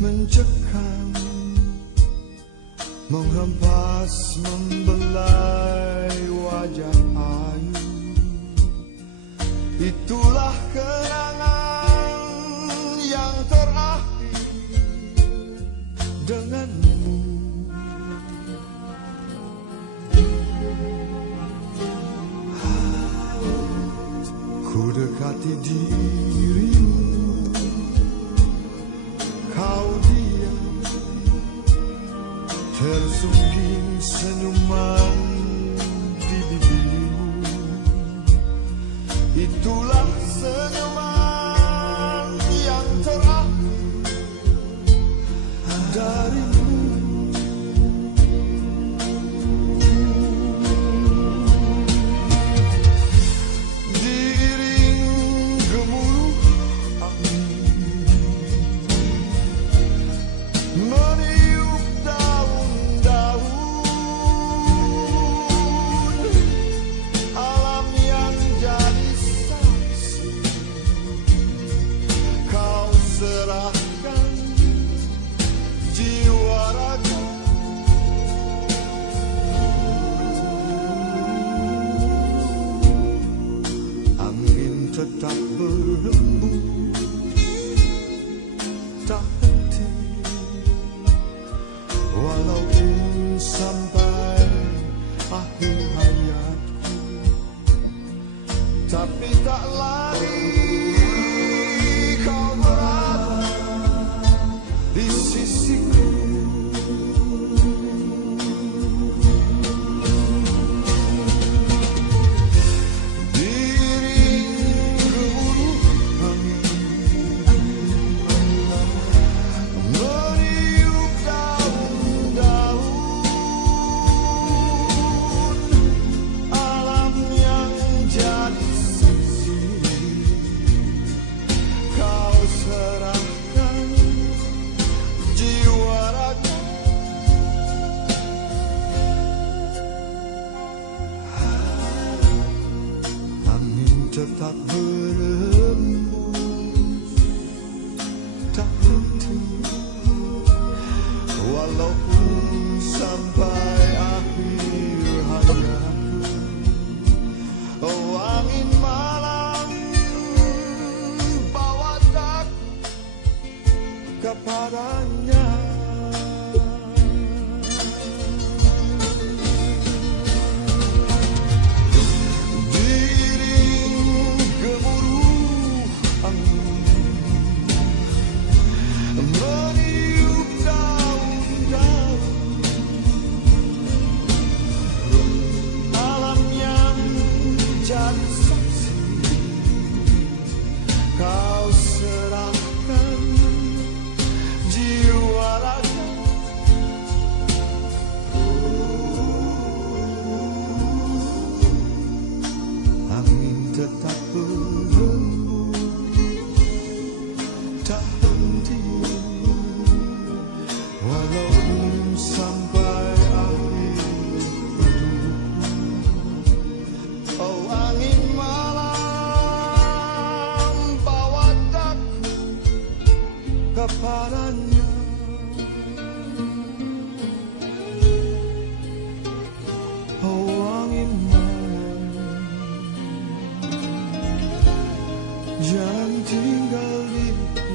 mencekam, menghempas, membelai wajah ayu. Itulah kenangan yang terakhir denganmu. Ku dekati dirimu, kau diam, tersungging senyuman di bibirmu. Itulah senyuman yang terakhir darimu. Meniup daun-daun, alam yang jadi saksi. Kau serahkan jiwa raga. Angin tetap berhembus, tak henti, walaupun sampai akhir hayatku. Tapi tak lagi kau berada di sisiku. Diiring gemuruh angin, meniup daun-daun, alam yang jadi saksi. Kau serahkan jiwa raga. Angin tetap berembus, tak henti, walaupun sampai akhir hayatku. Oh angin malam, bawa daku kepadanya. Diiring gemuruh angin, meniup daun-daun, alam yang jadi saksi. Kau serahkan jiwa raga. Angin tetap berhembus, tak henti, walaupun sampai akhir hidupku. Oh angin malam, bawa daku kepadanya. Oh angin malam, jangan tinggal diku.